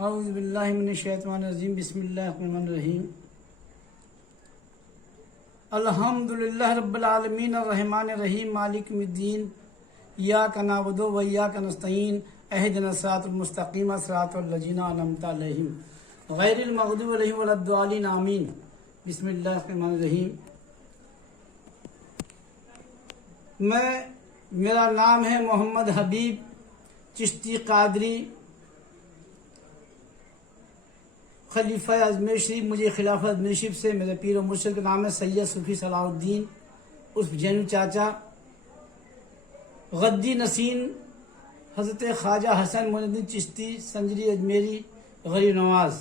اعوذ باللہ من الشیطان الرجیم بسم اللہ الرحمن الرحیم الحمدللہ رب العالمین الرحمن الرحیم مالک یوم الدین ایاک نعبد و ایاک نستعین اہدنا الصراط المستقیم صراط الذین انعمت علیہم غیر المغضوب علیہم ولا الضالین آمین بسم اللہ الرحمن الرحیم۔ میرا نام ہے محمد حبیب چشتی قادری خلیفہ اجمیر شریف۔ مجھے خلافت اجمیر شریف سے میرے پیر و مرشد کا نام ہے سید صوفی صلاح الدین عرف جینو چاچا غدی نسین حضرت خواجہ حسن معین الدین چشتی سنجری اجمیری غریب نواز۔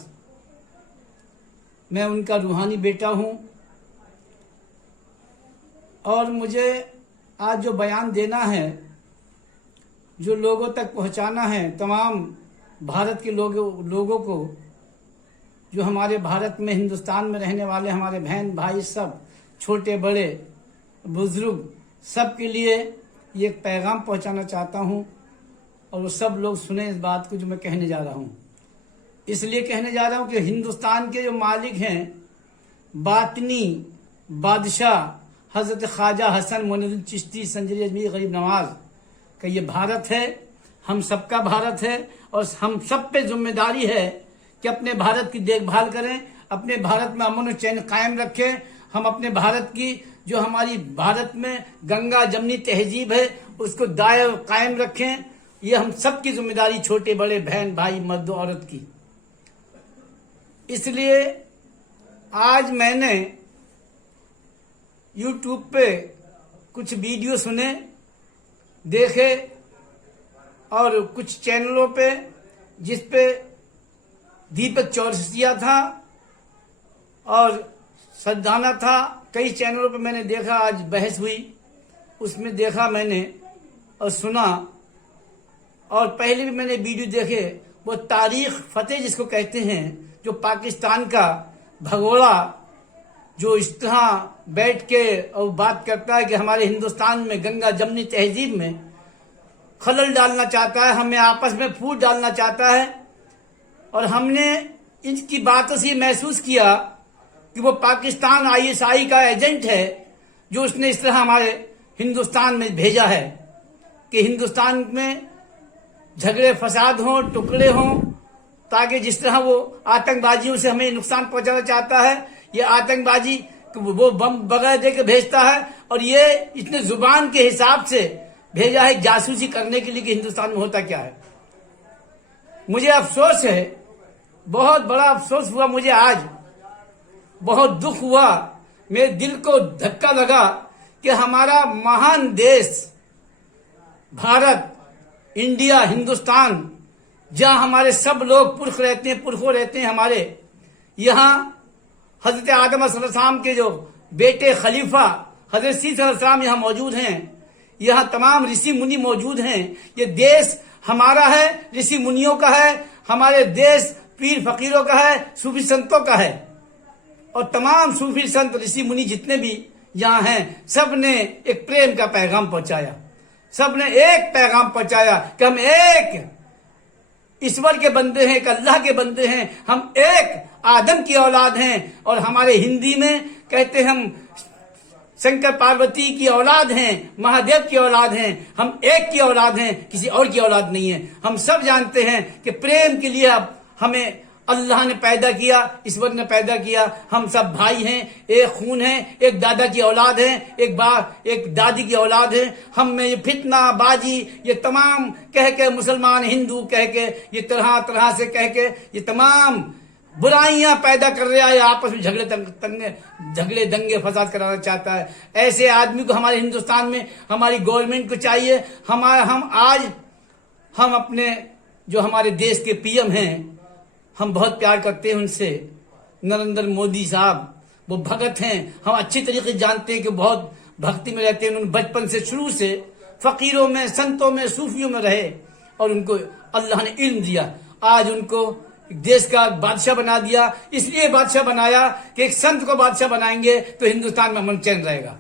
میں ان کا روحانی بیٹا ہوں اور مجھے آج جو بیان دینا ہے، جو لوگوں تک پہنچانا ہے، تمام بھارت کے لوگوں کو، جو ہمارے بھارت میں ہندوستان میں رہنے والے ہمارے بہن بھائی سب چھوٹے بڑے بزرگ سب کے لیے یہ ایک پیغام پہنچانا چاہتا ہوں اور وہ سب لوگ سنیں اس بات کو جو میں کہنے جا رہا ہوں۔ اس لیے کہنے جا رہا ہوں کہ ہندوستان کے جو مالک ہیں، باطنی بادشاہ حضرت خواجہ حسن معین الدین چشتی سنجری اجمیری غریب نواز کا یہ بھارت ہے، ہم سب کا بھارت ہے اور ہم سب پہ ذمہ داری ہے کہ اپنے بھارت کی دیکھ بھال کریں، اپنے بھارت میں امن و چین قائم رکھیں۔ ہم اپنے بھارت کی جو ہماری بھارت میں گنگا جمنی تہذیب ہے اس کو دائر قائم رکھیں۔ یہ ہم سب کی ذمہ داری، چھوٹے بڑے بہن بھائی مرد و عورت کی۔ اس لیے آج میں نے یوٹیوب پہ کچھ ویڈیو سنے دیکھے اور کچھ چینلوں پہ جس پہ دیپک چورسیا تھا اور سردانہ تھا، کئی چینلوں پہ میں نے دیکھا، آج بحث ہوئی، اس میں دیکھا میں نے اور سنا، اور پہلے بھی میں نے ویڈیو دیکھے۔ وہ تاریخ فتح جس کو کہتے ہیں، جو پاکستان کا بھگوڑا جو اس طرح بیٹھ کے اور بات کرتا ہے کہ ہمارے ہندوستان میں گنگا جمنی تہذیب میں خلل ڈالنا چاہتا ہے، ہمیں آپس میں پھوٹ ڈالنا چاہتا ہے، اور ہم نے ان کی باتوں سے محسوس کیا کہ وہ پاکستان ISI کا ایجنٹ ہے، جو اس نے اس طرح ہمارے ہندوستان میں بھیجا ہے کہ ہندوستان میں جھگڑے فساد ہوں، ٹکڑے ہوں، تاکہ جس طرح وہ آتنک بازیوں سے ہمیں نقصان پہنچانا چاہتا ہے، یہ آتنک بازی وہ بم بغیر دے کے بھیجتا ہے، اور یہ اس نے زبان کے حساب سے بھیجا ہے جاسوسی کرنے کے لیے کہ ہندوستان میں ہوتا کیا ہے۔ مجھے افسوس ہے، بہت بڑا افسوس ہوا مجھے، آج بہت دکھ ہوا، میرے دل کو دھکا لگا کہ ہمارا مہان دیش بھارت، انڈیا، ہندوستان، جہاں ہمارے سب لوگ پرخوں رہتے ہیں، ہمارے یہاں حضرت آدم صلی اللہ علیہ وسلم کے جو بیٹے خلیفہ حضرت سیسی صلی اللہ علیہ وسلم یہاں موجود ہیں، یہاں تمام رشی منی موجود ہیں۔ یہ دیش ہمارا ہے، رشی منیوں کا ہے، ہمارے دیش پیر فقیروں کا ہے، صوفی سنتوں کا ہے، اور تمام صوفی سنت رشی منی جتنے بھی یہاں ہیں سب نے ایک پریم کا پیغام پہنچایا، سب نے ایک پیغام پہنچایا کہ ہم ایک ایشور کے بندے ہیں، ایک اللہ کے بندے ہیں، ہم ایک آدم کی اولاد ہیں، اور ہمارے ہندی میں کہتے ہیں ہم شنکر پاروتی کی اولاد ہیں، مہادیو کی اولاد ہیں، ہم ایک کی اولاد ہیں، کسی اور کی اولاد نہیں ہے۔ ہم سب جانتے ہیں کہ پریم کے لیے اب ہمیں اللہ نے پیدا کیا، ایشور نے پیدا کیا، ہم سب بھائی ہیں، ایک خون ہیں، ایک دادا کی اولاد ہیں، ایک دادی کی اولاد ہیں۔ ہم میں یہ فتنہ بازی، یہ تمام کہہ کے مسلمان ہندو کہہ کے، یہ طرح سے کہہ کے یہ تمام برائیاں پیدا کر رہا ہے، آپس میں جھگڑے دنگے فساد کرانا چاہتا ہے۔ ایسے آدمی کو ہمارے ہندوستان میں ہماری گورنمنٹ کو چاہیے، ہم اپنے جو ہمارے دیش کے PM ہیں، ہم بہت پیار کرتے ہیں ان سے، نریندر مودی صاحب، وہ بھگت ہیں، ہم اچھی طریقے جانتے ہیں کہ بہت بھکتی میں رہتے ہیں۔ انہوں نے بچپن سے شروع سے فقیروں میں، سنتوں میں، صوفیوں میں رہے، اور ان کو اللہ نے علم دیا، آج ان کو دیش کا بادشاہ بنا دیا۔ اس لیے بادشاہ بنایا کہ ایک سنت کو بادشاہ بنائیں گے تو ہندوستان میں امن چین رہے گا،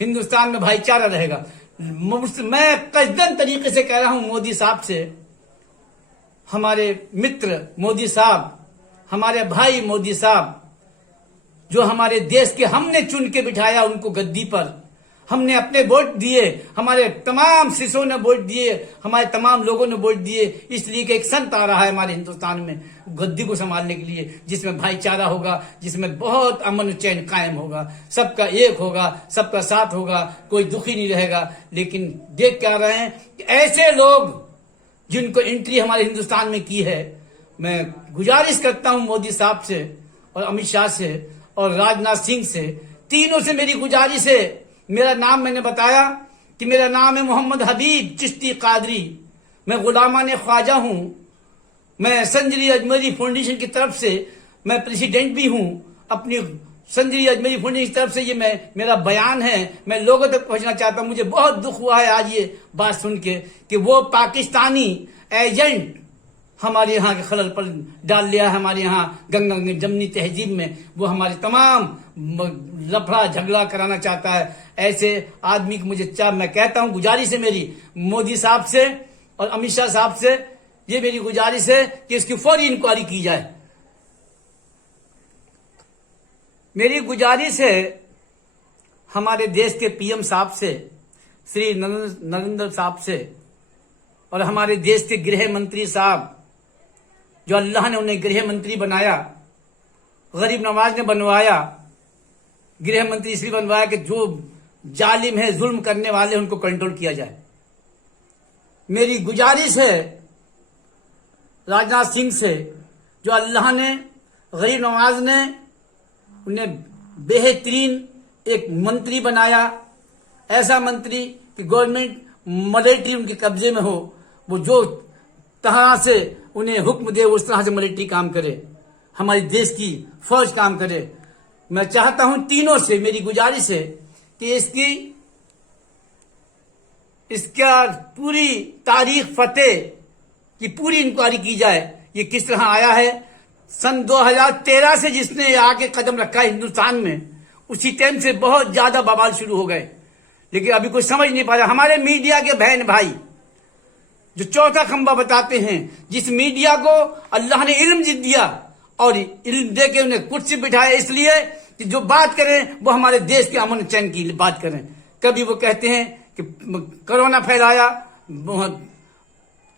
ہندوستان میں بھائی چارہ رہے گا۔ میں قصدن طریقے سے کہہ رہا ہوں مودی صاحب سے हमारे मित्र मोदी साहब, हमारे भाई मोदी साहब, जो हमारे देश के हमने चुन के बिठाया उनको गद्दी पर, हमने अपने वोट दिए, हमारे तमाम शिष्यों ने वोट दिए, हमारे तमाम लोगों ने वोट दिए, इसलिए कि एक संत आ रहा है हमारे हिंदुस्तान में गद्दी को संभालने के लिए, जिसमें भाईचारा होगा, जिसमें बहुत अमन चैन कायम होगा, सबका एक होगा, सबका साथ होगा, कोई दुखी नहीं रहेगा। लेकिन देख क्या रहे हैं कि ऐसे लोग जिनको एंट्री हमारे हिंदुस्तान में की है, मैं गुजारिश करता हूं मोदी साहब से और अमित शाह से और राजनाथ सिंह से, तीनों से मेरी गुजारिश है। मेरा नाम मैंने बताया कि मेरा नाम है मोहम्मद हबीब चिश्ती कादरी, मैं गुलामान ख्वाजा हूं, मैं संजरी अजमेरी फाउंडेशन की तरफ से मैं प्रेसिडेंट भी हूं। अपनी संजरी अजमेरी फाउंडेशन की तरफ से ये मेरा बयान है, मैं लोगों तक पहुंचना चाहता हूं। मुझे बहुत दुख हुआ है आज ये बात सुन के कि वो पाकिस्तानी एजेंट हमारे यहाँ के खलल पर डाल लिया है, हमारे यहाँ गंगा जमनी तहजीब में वो हमारे तमाम लफड़ा झगड़ा कराना चाहता है। ऐसे आदमी की मैं कहता हूं, गुजारिश है मेरी मोदी साहब से और अमित शाह साहब से, ये मेरी गुजारिश है कि इसकी फौरी इंक्वायरी की जाए। मेरी गुजारिश है हमारे देश के पीएम साहब से, श्री नरेंद्र साहब से, और हमारे देश के गृह मंत्री साहब, जो अल्लाह ने उन्हें गृह मंत्री बनाया, गरीब नवाज ने बनवाया, गृह मंत्री इसलिए बनवाया कि जो जालिम है, जुल्म करने वाले, उनको कंट्रोल किया जाए। मेरी गुजारिश है राजनाथ सिंह से, जो अल्लाह ने, गरीब नवाज ने उन्हें बेहतरीन एक मंत्री बनाया, ऐसा मंत्री कि गवर्नमेंट मिलिट्री उनके कब्जे में हो, वो जो तरह से उन्हें हुक्म दे उस तरह से मिलिट्री काम करे, हमारे देश की फौज काम करे। मैं चाहता हूं तीनों से मेरी गुजारिश है कि इसका पूरी तारीख फतेह की पूरी इंक्वायरी की जाए। ये किस तरह आया है, सन 2013 से जिसने आके कदम रखा है हिंदुस्तान में, उसी टाइम से बहुत ज्यादा बवाल शुरू हो गए, लेकिन अभी कुछ समझ नहीं पा रहा। हमारे मीडिया के बहन भाई जो चौथा खंबा बताते हैं, जिस मीडिया को अल्लाह ने इल्म दिया और इल्म दे के उन्हें कुर्सी बिठाया, इसलिए कि जो बात करें वो हमारे देश के अमन चैन की बात करें। कभी वो कहते हैं कि कोरोना फैलाया,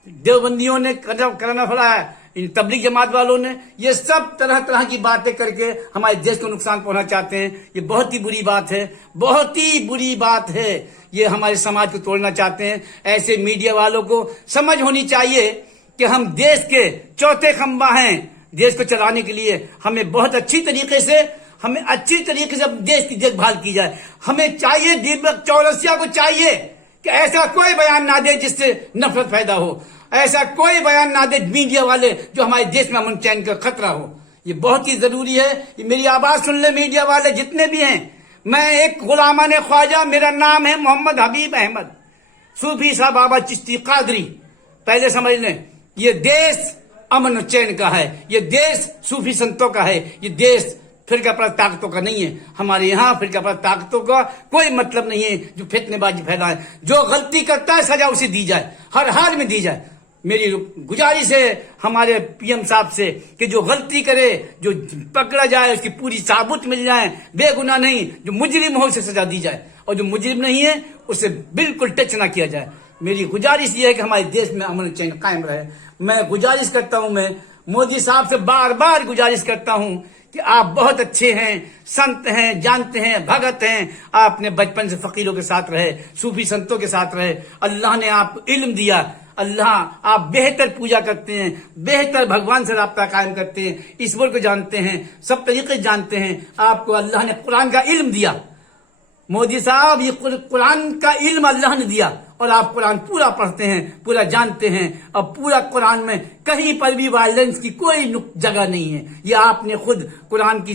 देवबंदियों ने कोरोना फैलाया, इन तबलीग जमात वालों ने, ये सब तरह तरह की बातें करके हमारे देश को नुकसान पहुंचाना चाहते हैं। ये बहुत ही बुरी बात है, बहुत ही बुरी बात है। ये हमारे समाज को तोड़ना चाहते हैं। ऐसे मीडिया वालों को समझ होनी चाहिए कि हम देश के चौथे खंबा हैं। देश को चलाने के लिए हमें बहुत अच्छी तरीके से देश की देखभाल की जाए। हमें चाहिए, दीपक चौरसिया को चाहिए कि ऐसा कोई बयान ना दे जिससे नफरत पैदा हो, ऐसा कोई बयान ना दे मीडिया वाले जो हमारे देश में अमन चैन का खतरा हो। ये बहुत ही जरूरी है। मेरी आवाज सुन ले मीडिया वाले जितने भी हैं। मैं एक गुलामान ख्वाजा, मेरा नाम है मोहम्मद हबीब अहमद, सूफी साहब बाबा चिश्ती कादरी। पहले समझ लें, ये देश अमन चैन का है, ये देश सूफी संतों का है, ये देश फिरका पर ताकतों का नहीं है। हमारे यहाँ फिरका पर ताकतों का कोई मतलब नहीं है जो फितनेबाजी फैलाए। जो गलती करता है सजा उसे दी जाए, हर हाल में दी जाए। मेरी गुजारिश है हमारे पीएम साहब से कि जो गलती करे, जो पकड़ा जाए, उसकी पूरी साबुत मिल जाए, बेगुनाह नहीं, जो मुजरिम हो उसे सजा दी जाए, और जो मुजरिम नहीं है उसे बिल्कुल टच ना किया जाए। मेरी गुजारिश ये है कि हमारे देश में अमन चैन कायम रहे। मैं गुजारिश करता हूं, मैं मोदी साहब से बार बार गुजारिश करता हूं कि आप बहुत अच्छे हैं, संत हैं, जानते हैं, भगत हैं। आपने बचपन से फकीरों के साथ रहे, सूफी संतों के साथ रहे, अल्लाह ने आपको इल्म दिया, अल्लाह आप बेहतर पूजा करते हैं, बेहतर भगवान से राब्ता कायम करते हैं, ईश्वर को जानते हैं, सब तरीके जानते हैं। आपको अल्लाह ने कुरान का इल्म दिया। मोदी साहब, ये कुरान का इल्म अल्लाह ने दिया और आप कुरान पूरा पढ़ते हैं, पूरा जानते हैं, और पूरा कुरान में कहीं पर भी वायलेंस की कोई जगह नहीं है। ये आपने खुद कुरान की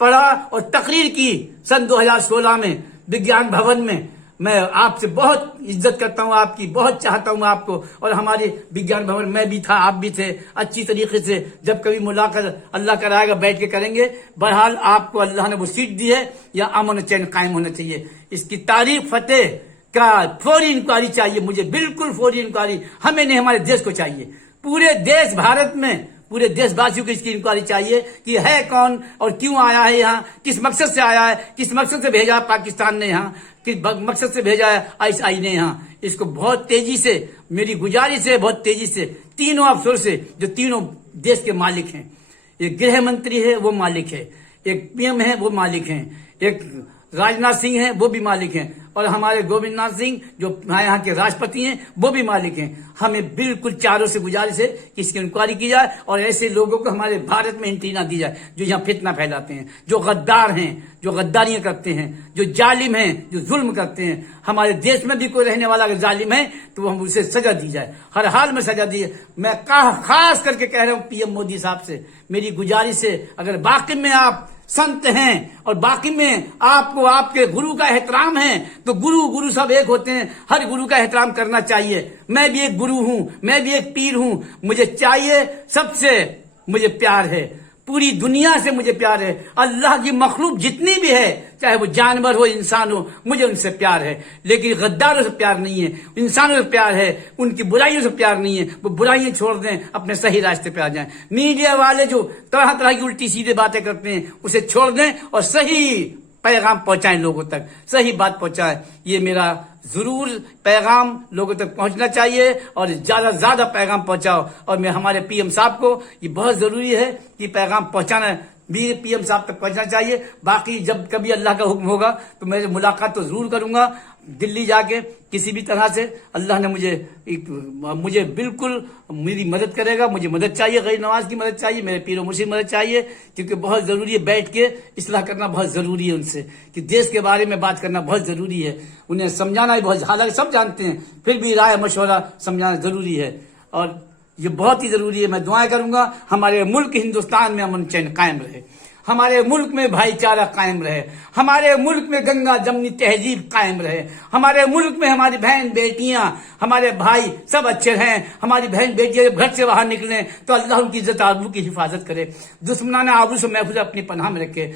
पढ़ा और तकरीर की सन 2016 में विज्ञान भवन में। मैं आपसे बहुत इज्जत करता हूं, आपकी बहुत चाहता हूं आपको, और हमारे विज्ञान भवन में भी था, आप भी थे। अच्छी तरीके से जब कभी मुलाकात अल्लाह कराएगा बैठ के करेंगे। बहरहाल आपको अल्लाह ने वो सीट दी है, या अमन चैन कायम होना चाहिए। इसकी तारीख फतेह का फौरी इंक्वायरी चाहिए मुझे, बिल्कुल फौरी इंक्वायरी। हमें नहीं, हमारे देश को चाहिए। पूरे देश भारत में पूरे देशवासियों को इसकी इंक्वायरी चाहिए कि है कौन और क्यों आया है यहाँ, किस मकसद से आया है, किस मकसद से भेजा है पाकिस्तान ने यहाँ, किस मकसद से भेजा है आईएसआई ने यहाँ। इसको बहुत तेजी से, मेरी गुजारिश है बहुत तेजी से, तीनों अफसर से जो तीनों देश के मालिक हैं, एक गृह मंत्री है वो मालिक है, एक पीएम है वो मालिक हैं, एक राजनाथ सिंह है वो भी मालिक हैं, और हमारे गोविंद नाथ सिंह जो यहाँ के राष्ट्रपति हैं वो भी मालिक हैं। हमें बिल्कुल चारों से गुजारिश है कि इसकी इंक्वायरी की जाए और ऐसे लोगों को हमारे भारत में एंट्री ना दी जाए जो यहाँ फितना फैलाते हैं, जो गद्दार हैं, जो गद्दारियां करते हैं, जो जालिम हैं, जो जुल्म करते हैं। हमारे देश में भी कोई रहने वाला अगर जालिम है तो हम उसे सजा दी जाए, हर हाल में सजा दी जाए। मैं खास करके कह रहा हूँ पीएम मोदी साहब से मेरी गुजारिश है, अगर वाकई में आप संत हैं और बाकी में आपको आपके गुरु का एहतराम है तो गुरु सब एक होते हैं, हर गुरु का एहतराम करना चाहिए। मैं भी एक गुरु हूं, मैं भी एक पीर हूं, मुझे चाहिए सबसे, मुझे प्यार है, पूरी दुनिया से मुझे प्यार है। अल्लाह की मखलूक जितनी भी है, चाहे वो जानवर हो इंसान हो, मुझे उनसे प्यार है, लेकिन गद्दारों से प्यार नहीं है, इंसानों से प्यार है, उनकी बुराइयों से प्यार नहीं है। वो बुराइयां छोड़ दें, अपने सही रास्ते पे आ जाएं। मीडिया वाले जो तरह तरह की उल्टी सीधे बातें करते हैं उसे छोड़ दें और सही पैगाम पहुंचाएं, लोगों तक सही बात पहुंचाएं। ये मेरा जरूर पैगाम लोगों तक पहुंचना चाहिए और ज्यादा से ज्यादा पैगाम पहुंचाओ। और मैं हमारे पीएम साहब को ये बहुत जरूरी है कि पैगाम पहुंचाना भी पीएम साहब तक पहुंचना चाहिए। बाकी जब कभी अल्लाह का हुक्म होगा तो मैं मुलाकात तो जरूर करूंगा दिल्ली जाके, किसी भी तरह से अल्लाह ने मुझे बिल्कुल मेरी मदद करेगा। मुझे मदद चाहिए, गरीब नवाज की मदद चाहिए, मेरे पीर मुर्शिद मदद चाहिए, क्योंकि बहुत जरूरी है बैठ के इस्लाह करना, बहुत जरूरी है उनसे कि देश के बारे में बात करना बहुत जरूरी है, उन्हें समझाना भी बहुत, हालांकि सब जानते हैं फिर भी राय मशवरा समझाना जरूरी है और ये बहुत ही जरूरी है। मैं दुआएं करूंगा हमारे मुल्क हिंदुस्तान में अमन चैन कायम रहे, हमारे मुल्क में भाईचारा कायम रहे, हमारे मुल्क में गंगा जमनी तहजीब कायम रहे, हमारे मुल्क में हमारी बहन बेटियां, हमारे भाई सब अच्छे रहें। हमारी बहन बेटियां जब घर से बाहर निकलें तो अल्लाह उनकी इज्जत आबरू की हिफाजत करे, दुश्मनाना आबरू से महफूज अपनी पनाह में रखे।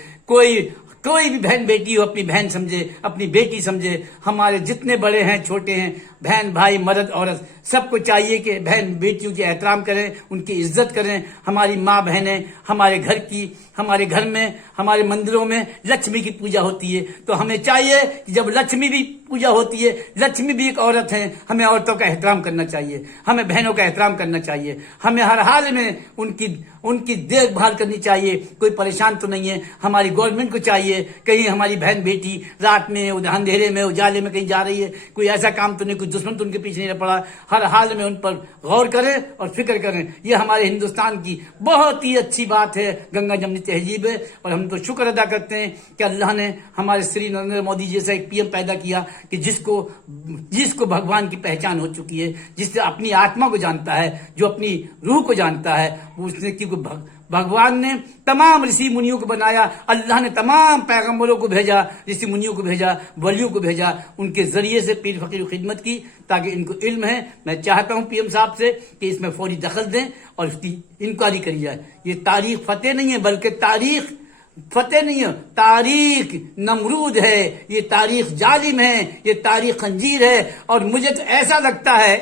कोई भी बहन बेटी हो अपनी बहन समझे, अपनी बेटी समझे। हमारे जितने बड़े हैं छोटे हैं, बहन भाई मर्द औरत, सबको चाहिए कि बहन बेटियों की एहतराम करें, उनकी इज्जत करें। हमारी माँ बहनें हमारे घर की, हमारे घर में, हमारे मंदिरों में लक्ष्मी की पूजा होती है, तो हमें चाहिए कि जब लक्ष्मी भी पूजा होती है, लक्ष्मी भी एक औरत है, हमें औरतों का एहतराम करना चाहिए, हमें बहनों का एहतराम करना चाहिए, हमें हर हाल में उनकी देखभाल करनी चाहिए। कोई परेशान तो नहीं है, हमारी गवर्नमेंट को चाहिए कहीं हमारी बहन बेटी रात में अंधेरे में उजाले में कहीं जा रही है, कोई ऐसा काम तो नहीं, कोई दुश्मन तो उनके पीछे नहीं पड़ा, हर हाल में उन पर गौर करें और फिक्र करें। ये हमारे हिंदुस्तान की बहुत ही अच्छी बात है, गंगा जमनी तहजीब है। और हम तो शुक्र अदा करते हैं कि अल्लाह ने हमारे श्री नरेंद्र मोदी जैसा एक पीएम पैदा किया कि जिसको भगवान की पहचान हो चुकी है, जिससे अपनी आत्मा को जानता है, जो अपनी रूह को जानता है, उसने क्योंकि भगवान ने तमाम ऋषि मुनियों को बनाया, अल्लाह ने तमाम पैगंबरों को भेजा, ऋषि मुनियों को भेजा, वलियों को भेजा, उनके जरिए से पीर फकीर की खिदमत की ताकि इनको इल्म है। मैं चाहता हूं पीएम साहब से कि इसमें फौरी दखल दें और इसकी इंक्वायरी करी जाए। ये तारीख फतेह नहीं है, बल्कि तारीख फतेह नहीं है, तारीख नमरूद है, ये तारीख जालिम है, ये तारीख खंजीर है। और मुझे तो ऐसा लगता है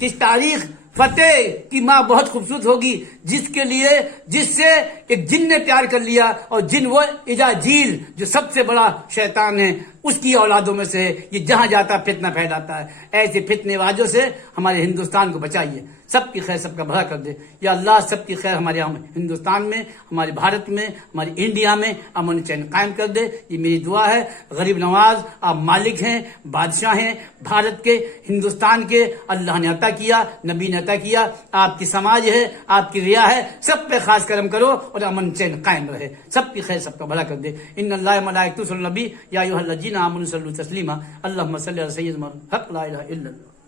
कि इस तारीख फतेह की माँ बहुत खूबसूरत होगी, जिससे एक जिन ने प्यार कर लिया, और जिन वो इजाजील जो सबसे बड़ा शैतान है उसकी औलादों में से, ये जहां जाता फितना फैलाता है। ऐसे फितनेबाजों से हमारे हिंदुस्तान को बचाइए, सबकी खैर सबका भला कर दे या अल्लाह। सबकी खैर हमारे हिंदुस्तान में, हमारे भारत में, हमारी इंडिया में अमन चैन कायम कर दे, ये मेरी दुआ है। गरीब नवाज आप मालिक हैं, बादशाह हैं भारत के, हिंदुस्तान के, अल्लाह ने अता किया, नबी ने अता किया, आपकी समाज है, आपकी रिया है, सब पे खास करम करो और अमन चैन कायम रहे, सबकी खैर सबका भला कर दे। इन्नल्लाह मलाइकतुहु युसल्लूना अलन नबी या अय्युहल्लज़ीना आमनू सल्लू तस्लीमा अल्लाहुम्मा सल्लि अला सय्यिदिना मुहम्मद हक़ ला इलाहा इल्लल्लाह।